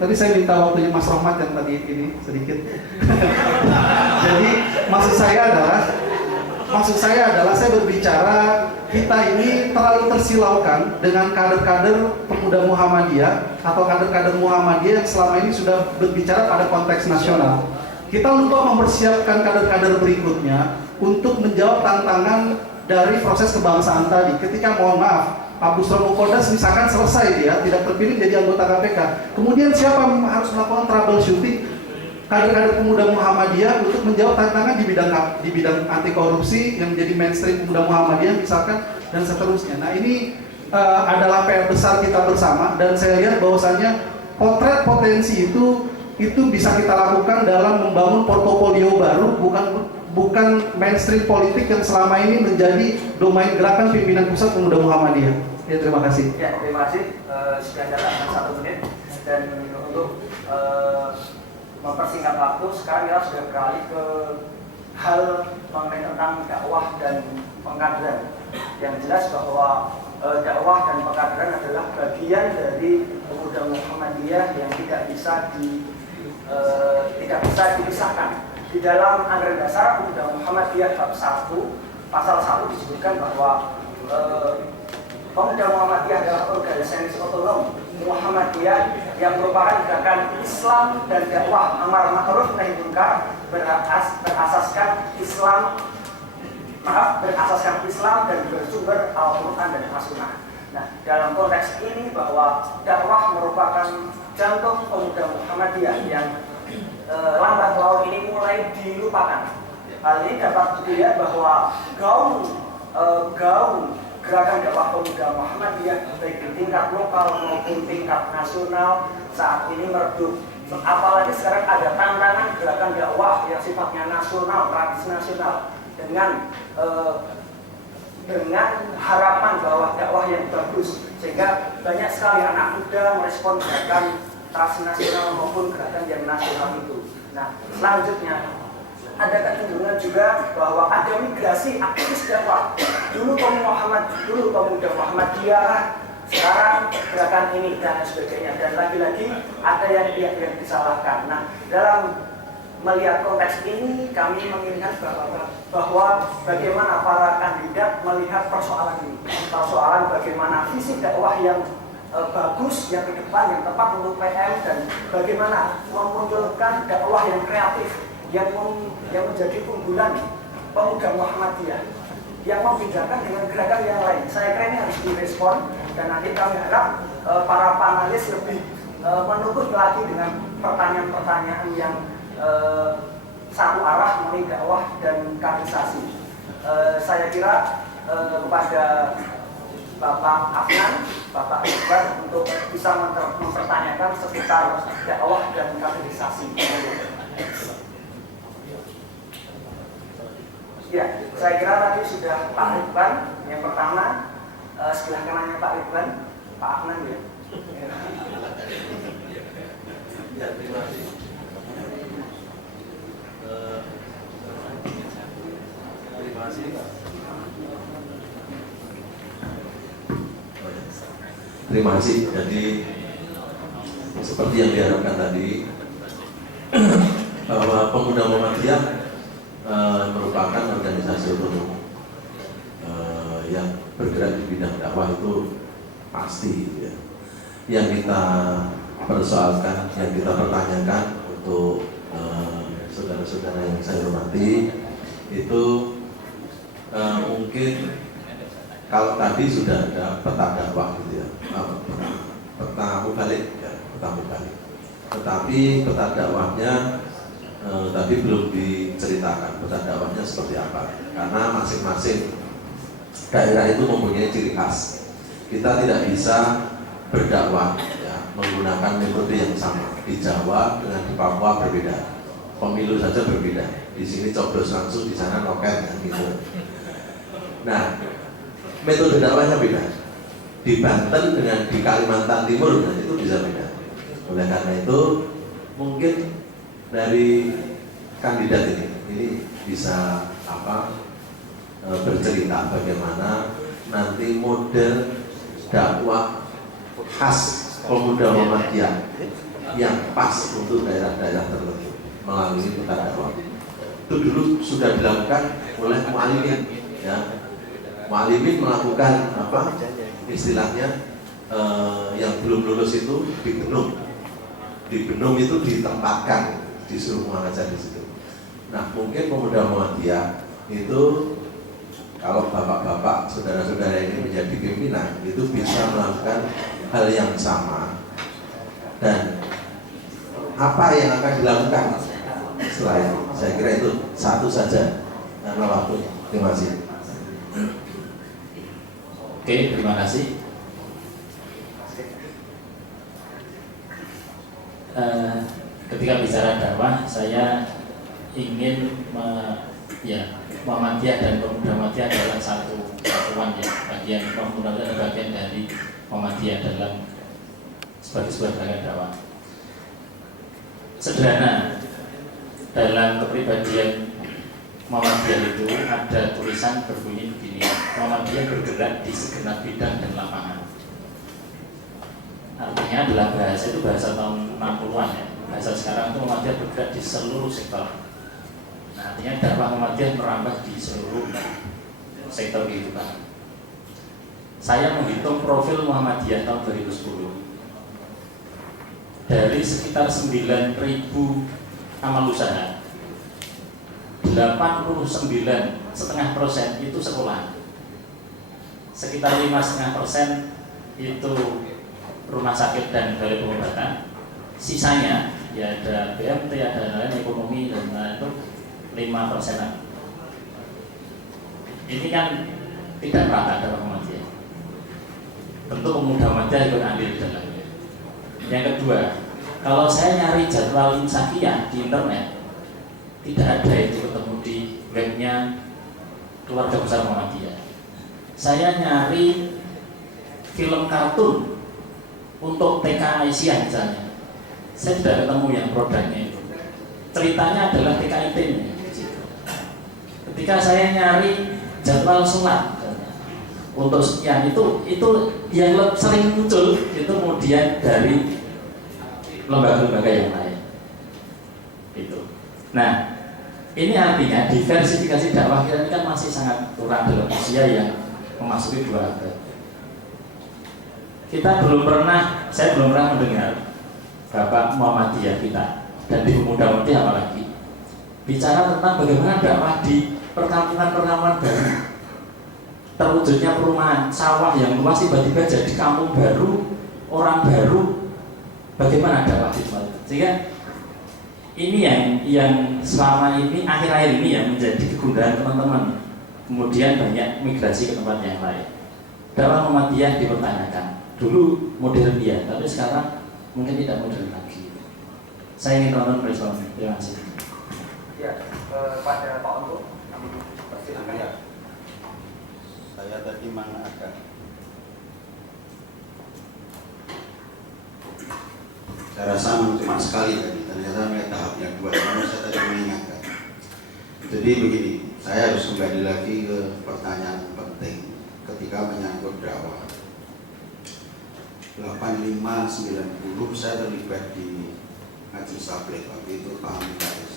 Tadi saya minta waktunya Mas Rohmat yang tadi ini sedikit. Jadi maksud saya adalah saya berbicara kita ini terlalu tersilaukan dengan kader-kader pemuda Muhammadiyah atau kader-kader Muhammadiyah yang selama ini sudah berbicara pada konteks nasional. Kita lupa mempersiapkan kader-kader berikutnya untuk menjawab tantangan dari proses kebangsaan tadi. Ketika, mohon maaf, Pak Busro Mukodas misalkan selesai dia tidak terpilih jadi anggota KPK, kemudian siapa yang harus melakukan troubleshooting kader-kader pemuda Muhammadiyah untuk menjawab tantangan di bidang anti korupsi yang menjadi mainstream pemuda Muhammadiyah misalkan, dan seterusnya. Nah, ini adalah PR besar kita bersama, dan saya lihat bahwasannya potret potensi itu bisa kita lakukan dalam membangun portofolio baru, bukan mainstream politik yang selama ini menjadi domain gerakan pimpinan pusat pemuda Muhammadiyah. Ya, terima kasih. Ya, terima kasih. Sudah jalan 1 menit, dan untuk mempersingkat waktu, sekarang kita sudah beralih ke hal mengenai tentang dakwah dan pengkaderan. Yang jelas bahwa dakwah dan pengkaderan adalah bagian dari pemuda Muhammadiyah yang tidak bisa dipisahkan. Di dalam anggaran dasar pemuda Muhammadiyah bab 1 pasal 1 disebutkan bahwa pemuda Muhammadiyah adalah organisasi otonom Muhammadiyah yang merupakan gerakan Islam dan dakwah amar ma'ruf nahi munkar berasaskan Islam dan bersumber Al-Quran dan As-Sunnah. Nah, dalam konteks ini bahwa dakwah merupakan jantung pemuda Muhammadiyah yang lambat laun ini mulai dilupakan. Hal ini dapat dilihat bahwa gaung gerakan dakwah pemuda Muhammadiyah baik di tingkat lokal maupun tingkat nasional saat ini meredup. Apalagi sekarang ada tantangan gerakan dakwah yang sifatnya nasional, tradisi nasional dengan harapan bahwa dakwah yang bagus, sehingga banyak sekali anak muda merespon gerakan transnasional maupun gerakan yang nasional itu. Nah, selanjutnya ada kecenderungan juga bahwa ada migrasi aktivis dakwah. Dulu pemuda Muhammadiyah, sekarang gerakan ini dan sebagainya, dan lagi-lagi ada yang pihak disalahkan. Nah, dalam melihat konteks ini, kami menginginkan bahwa bagaimana para kandidat melihat persoalan ini, persoalan bagaimana visi dakwah yang bagus, yang ke depan, yang tepat untuk PM, dan bagaimana memunculkan dakwah yang kreatif, yang menjadi unggulan pemuda Muhammadiyah, yang membedakan dengan gerakan yang lain. Saya kira ini harus direspon, dan nanti kami harap para panelis lebih menukut lagi dengan pertanyaan-pertanyaan yang satu arah mengenai dakwah dan kaderisasi. Saya kira kepada Bapak Afnan, Bapak Iqbal untuk bisa mempertanyakan seputar dakwah dan kaderisasi. Ya, saya kira tadi sudah Pak Ridwan yang pertama, sebelah kanannya Pak Ridwan, Pak Afnan ya. Ya, terima kasih. Terima kasih. Terima kasih. Jadi seperti yang diharapkan tadi, bahwa Pemuda Muhammadiyah merupakan organisasi otonom yang bergerak di bidang dakwah itu pasti, ya. Yang kita persoalkan, yang kita pertanyakan untuk saudara-saudara yang saya hormati itu mungkin kalau tadi sudah ada peta dakwah gitu ya, peta mubalik ya, peta mubalik. Tetapi peta dakwahnya tadi belum diceritakan peta dakwahnya seperti apa, karena masing-masing daerah itu mempunyai ciri khas. Kita tidak bisa berdakwah ya, menggunakan metode yang sama. Di Jawa dengan di Papua berbeda, pemilu saja berbeda. Di sini coblos langsung, di sana noken kan gitu. Nah, metode dakwahnya beda. Di Banten dengan di Kalimantan Timur nah, itu bisa beda. Oleh karena itu mungkin dari kandidat ini bisa bercerita bagaimana nanti model dakwah khas pemuda Muhammadiyah yang pas untuk daerah-daerah tertentu melalui peta dakwah. Itu dulu sudah dilakukan oleh mu'alimin, ya. Mu'alimin melakukan istilahnya yang belum lulus itu dibenung. Dibenung itu ditempatkan, disuruh mengajar di situ. Nah, mungkin pemuda Muhammadiyah itu kalau bapak-bapak, saudara-saudara ini menjadi pimpinan, itu bisa melakukan hal yang sama. Dan apa yang akan dilakukan setelah itu? Saya kira itu satu saja karena waktunya. Terima kasih. Oke, terima kasih. Ketika bicara dakwah, saya ingin Muhammadiyah dan Pemuda Muhammadiyah adalah satu kesatuan ya. Pemuda adalah bagian dari Muhammadiyah sebagai sebuah gerakan dakwah. Sederhana, dalam kepribadian Muhammadiyah itu ada tulisan berbunyi begini: Muhammadiyah bergerak di segenap bidang dan lapangan. Artinya adalah bahasa itu bahasa tahun 60-an ya. Bahasa sekarang itu Muhammadiyah bergerak di seluruh sektor. Nah, artinya dakwah Muhammadiyah merambah di seluruh sektor kehidupan. Saya menghitung profil Muhammadiyah tahun 2010. Dari sekitar 9.000 amal usaha, 89,5% itu sekolah. Sekitar 5,5% itu rumah sakit dan balai pengobatan. Sisanya ya ada BMT, ada lain ekonomi dan lain itu 5%. ini kan tidak merata dalam Muhammadiyah. Tentu pemuda Muhammadiyah ikut andil di dalamnya. Yang kedua, kalau saya nyari jadwal insakiyah di internet, tidak ada itu ketemu di webnya Keluarga Besar Muhammadiyah. Saya nyari film kartun untuk TK Aisyah misalnya, saya tidak ketemu yang produknya itu. Ceritanya adalah TKIP-nya. Ketika saya nyari jadwal sholat untuk sekian itu yang sering muncul itu kemudian dari lembaga-lembaga yang lain. Itu. Nah, ini artinya diversifikasi dakwah kita ini kan masih sangat kurang dalam usia yang memasuki 2 abad. Saya belum pernah mendengar Bapak Muhammadiyah kita dan di pemuda Muhammadiyah apalagi bicara tentang bagaimana dakwah di perkampungan-perkampungan baru, terwujudnya perumahan sawah yang luas tiba-tiba jadi kampung baru, orang baru, bagaimana dakwah di tempat itu. Sehingga ini yang selama ini akhir-akhir ini yang menjadi kegundahan teman-teman, kemudian banyak migrasi ke tempat yang lain. Dakwah Muhammadiyah dipertanyakan, dulu modern dia, tapi sekarang mungkin tidak modern lagi. Saya ingin teman-teman respon. Terima kasih. Ya, pada Pak Untuk, kami persilakan. Ya. Saya tadi mana agak saya rasa cuma sekali tadi, ternyata ada tahap yang 2, namun saya tadi mengingatkan. Jadi begini, saya harus kembali lagi ke pertanyaan penting ketika menyangkut dakwah. 85-90 saya terlibat di Majelis Tabligh, waktu itu Pak Amin Rais.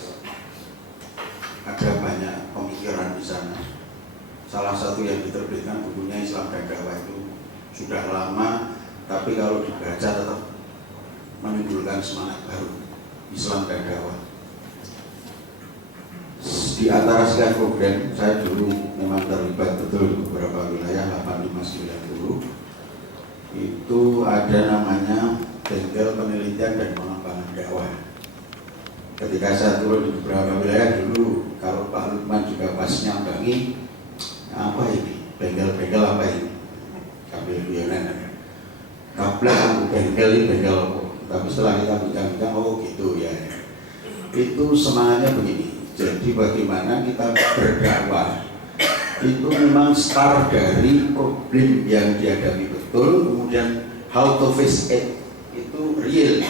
Ada banyak pemikiran di sana. Salah satu yang diterbitkan bukunya Islam dan Dakwah itu sudah lama, tapi kalau dibaca tetap menimbulkan semangat baru, Islam dan Dakwah. Di antara sekian program, saya dulu memang terlibat betul di beberapa wilayah 85-90. Itu ada namanya Bengkel Penelitian dan Pengembangan Dakwah. Ketika saya turun di beberapa wilayah dulu, kalau Pak Lukman juga pas nyambangi, apa ini? Bengkel-bengkel apa ini? Kabel guyonan. Kaplek aku bengkel ini bengkel apa? Tapi setelah kita bincang-bincang, oh gitu ya. Itu semangatnya begini. Jadi bagaimana kita berdakwah itu memang start dari problem yang dihadapi betul, kemudian how to face it itu real,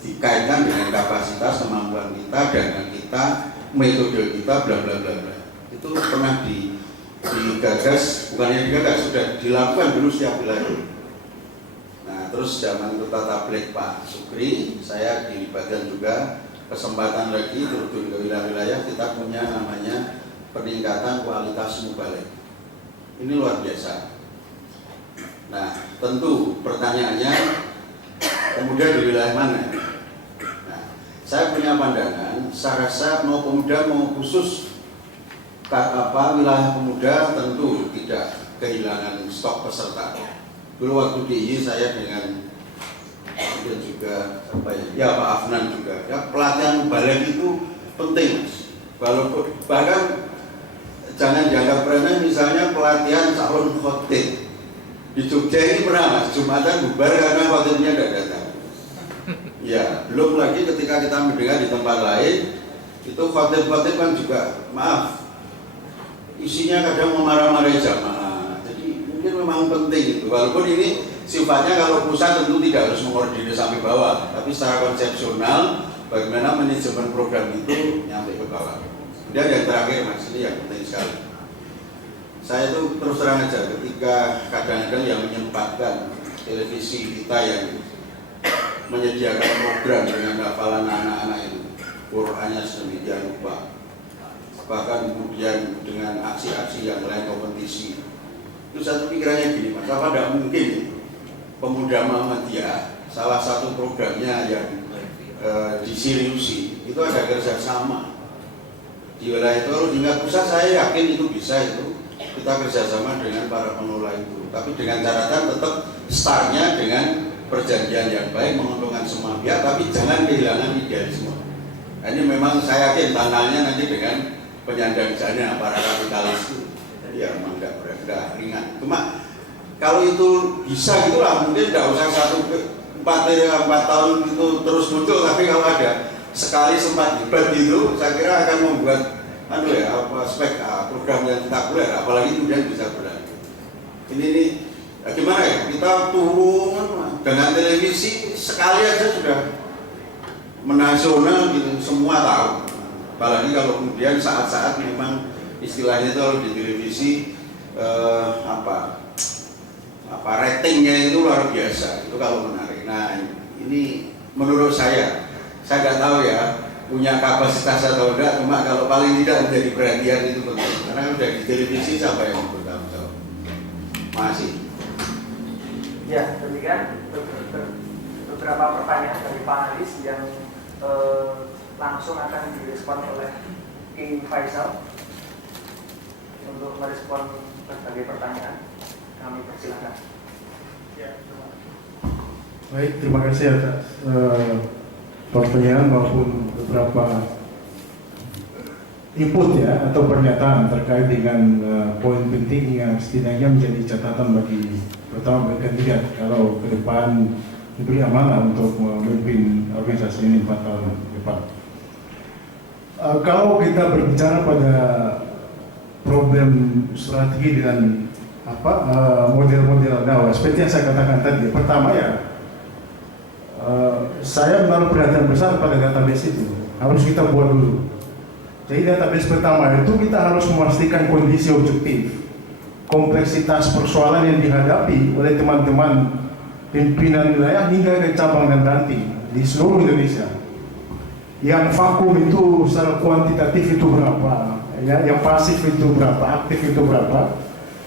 dikaitkan dengan kapasitas kemampuan kita, dengan kita, metode kita, bla bla bla bla. Itu pernah digagas, bukannya digagas, sudah dilakukan dulu setiap wilayah. Nah, terus zaman Ketua Tabligh Pak Sukri, saya dilibatkan juga, kesempatan lagi turun ke wilayah-wilayah, kita punya namanya peningkatan kualitas mubalik. Ini luar biasa. Nah, tentu pertanyaannya kemudian di wilayah mana? Nah, saya punya pandangan, saya rasa mau pemuda mau khusus wilayah pemuda tentu tidak kehilangan stok peserta. Dulu waktu di IY saya dengan dan juga Pak Afnan juga, ya, pelatihan balik itu penting, walaupun bahkan jangan dianggap remeh, misalnya pelatihan calon khotib di Jogja ini pernah Mas, Jumatan bubar karena khotibnya tidak datang. Ya, belum lagi ketika kita mendengar di tempat lain itu khotib-khotib kan juga, maaf, isinya kadang memarah-marahi jamaah. Jadi mungkin memang penting itu, walaupun ini sifatnya kalau pusat tentu tidak harus mengkoordinir sampai bawah, tapi secara konsepsional bagaimana manajemen program itu nyampe ke bawah. Dan yang terakhir Mas, ini yang penting sekali. Saya itu terus terang aja ketika kadang-kadang yang menyempatkan televisi kita yang menyediakan program dengan hafalan anak-anak itu, Qurannya sedemikian rupa, bahkan kemudian dengan aksi-aksi yang lain, kompetisi. Itu satu pikirannya gini Mas, apa tidak mungkin pemuda Muhammadiyah salah satu programnya yang diseriusi itu ada kerjasama di wilayah itu. Kalau tingkat pusat saya yakin itu bisa, itu kita kerjasama dengan para pengelola itu, tapi dengan catatan tetap startnya dengan perjanjian yang baik, menguntungkan semua pihak, tapi jangan kehilangan idealisme. Nah, ini memang saya yakin tantangannya nanti dengan penyandang jana para kapitalis itu. Jadi ya memang nggak ringan. Cuma kalau itu bisa gitulah, mungkin nggak usah 4 tahun itu terus muncul, tapi kalau ada sekali sempat debat gitu, saya kira akan membuat aspek program yang spektakuler, apalagi kemudian bisa berlanjut. Ini ya gimana ya, kita turun dengan televisi sekali aja sudah menasional gitu, semua tahu. Apalagi kalau kemudian saat-saat memang istilahnya itu di televisi ratingnya itu luar biasa, itu kalau menarik. Nah ini menurut saya nggak tahu ya punya kapasitas atau enggak, cuma kalau paling tidak menjadi perhatian itu penting, karena udah di televisi siapa yang bertanggung jawab. Masih. Ya, demikian beberapa pertanyaan dari panelis yang langsung akan direspon oleh King Faisal. Untuk merespon berbagai pertanyaan, kami persilakan. Baik, terima kasih atas pertanyaan maupun beberapa input ya atau pernyataan terkait dengan poin penting yang setidaknya menjadi catatan bagi kandidat kalau ke depan diberi amanah untuk memimpin organisasi ini 4 tahun ke depan. Kalau kita berbicara pada problem strategi dan model-model dakwah seperti yang saya katakan tadi, pertama ya saya menaruh perhatian besar pada database itu, harus kita buat dulu. Jadi database pertama itu kita harus memastikan kondisi objektif, kompleksitas persoalan yang dihadapi oleh teman-teman pimpinan wilayah hingga ke cabang dan ranting di seluruh Indonesia. Yang vakum itu secara kuantitatif itu berapa, ya, yang pasif itu berapa, aktif itu berapa.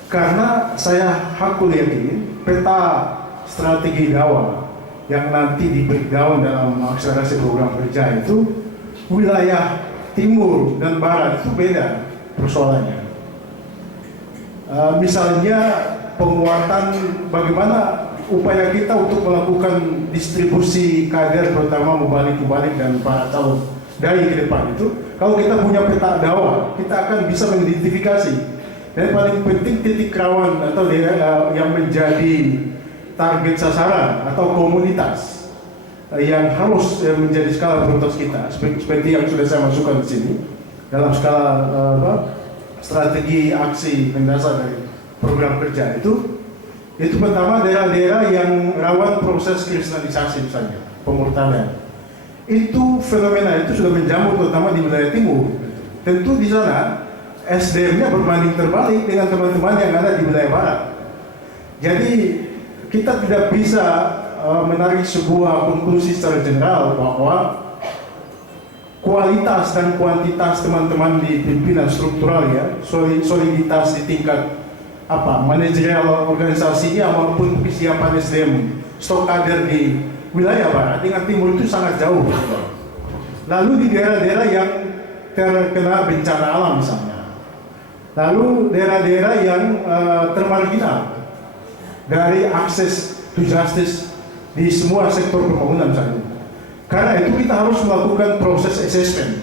Karena saya hakul yakin peta strategi dakwah yang nanti di breakdown dalam akselerasi program kerja itu wilayah timur dan barat itu beda persoalannya. Misalnya penguatan bagaimana upaya kita untuk melakukan distribusi kader terutama mubalik dan para calon dari ke depan itu, kalau kita punya peta dakwah kita akan bisa mengidentifikasi dan paling penting titik rawan atau daerah yang menjadi target sasaran atau komunitas yang harus menjadi skala prioritas kita, seperti yang sudah saya masukkan di sini dalam skala strategi aksi mendasar dari program kerja itu pertama daerah-daerah yang rawan proses kriminalisasi misalnya pemurtadan. Itu fenomena itu sudah menjamur terutama di wilayah timur. Tentu di sana SDM-nya berbanding terbalik dengan teman-teman yang ada di wilayah barat. Jadi kita tidak bisa menarik sebuah konklusi secara general bahwa kualitas dan kuantitas teman-teman di pimpinan struktural ya, soliditas di tingkat manajerial organisasinya maupun kesiapan SDM stok kader di wilayah barat dengan timur itu sangat jauh. Lalu di daerah-daerah yang terkena bencana alam misalnya, lalu daerah-daerah yang termarginal dari akses to justice di semua sektor pembangunan misalnya. Karena itu kita harus melakukan proses assessment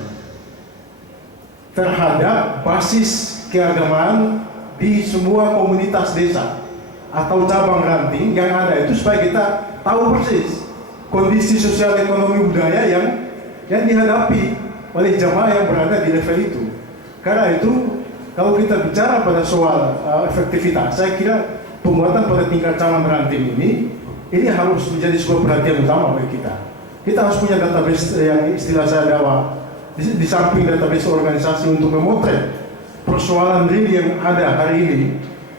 terhadap basis keagamaan di semua komunitas desa atau cabang ranting yang ada itu supaya kita tahu persis kondisi sosial ekonomi budaya yang dihadapi oleh jamaah yang berada di level itu. Karena itu kalau kita bicara pada soal efektivitas, saya kira pembuatan pada tingkat cabang ranting ini harus menjadi sebuah perhatian utama bagi kita. Kita harus punya database yang istilah saya dakwah di samping database organisasi untuk memotret persoalan real yang ada hari ini,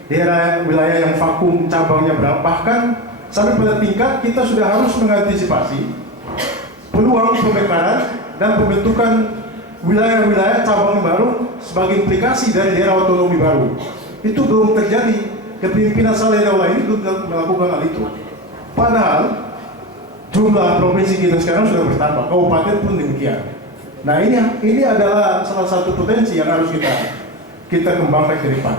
daerah wilayah yang vakum cabangnya berapa, bahkan sampai pada tingkat kita sudah harus mengantisipasi peluang pemekaran dan pembentukan wilayah-wilayah cabang baru sebagai implikasi dari daerah otonomi baru. Itu belum terjadi. Kepemimpinan Saleh Daullah ini belum melakukan hal itu. Padahal jumlah provinsi kita sekarang sudah bertambah, kabupaten pun demikian. Nah ini adalah salah satu potensi yang harus kita kembangkan ke depan.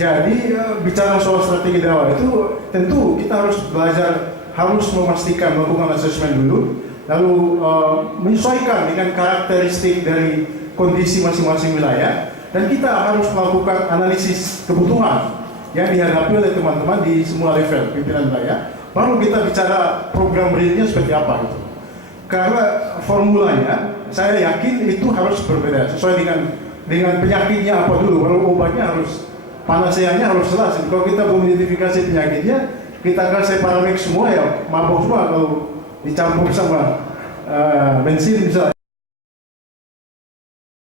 Jadi bicara soal strategi dakwah itu tentu kita harus belajar, harus memastikan melakukan asesmen dulu, lalu menyesuaikan dengan karakteristik dari kondisi masing-masing wilayah, Dan kita harus melakukan analisis kebutuhan yang dihadapi oleh teman-teman di semua level pimpinan wilayah. Baru kita bicara program realnya seperti apa gitu. Karena formulanya saya yakin itu harus berbeda sesuai dengan penyakitnya apa dulu. Kalau obatnya harus panacea-nya harus jelas. Kalau kita belum identifikasi penyakitnya, kita kasih paramedik semua ya mabuk semua kalau dicampur sama bensin misalnya.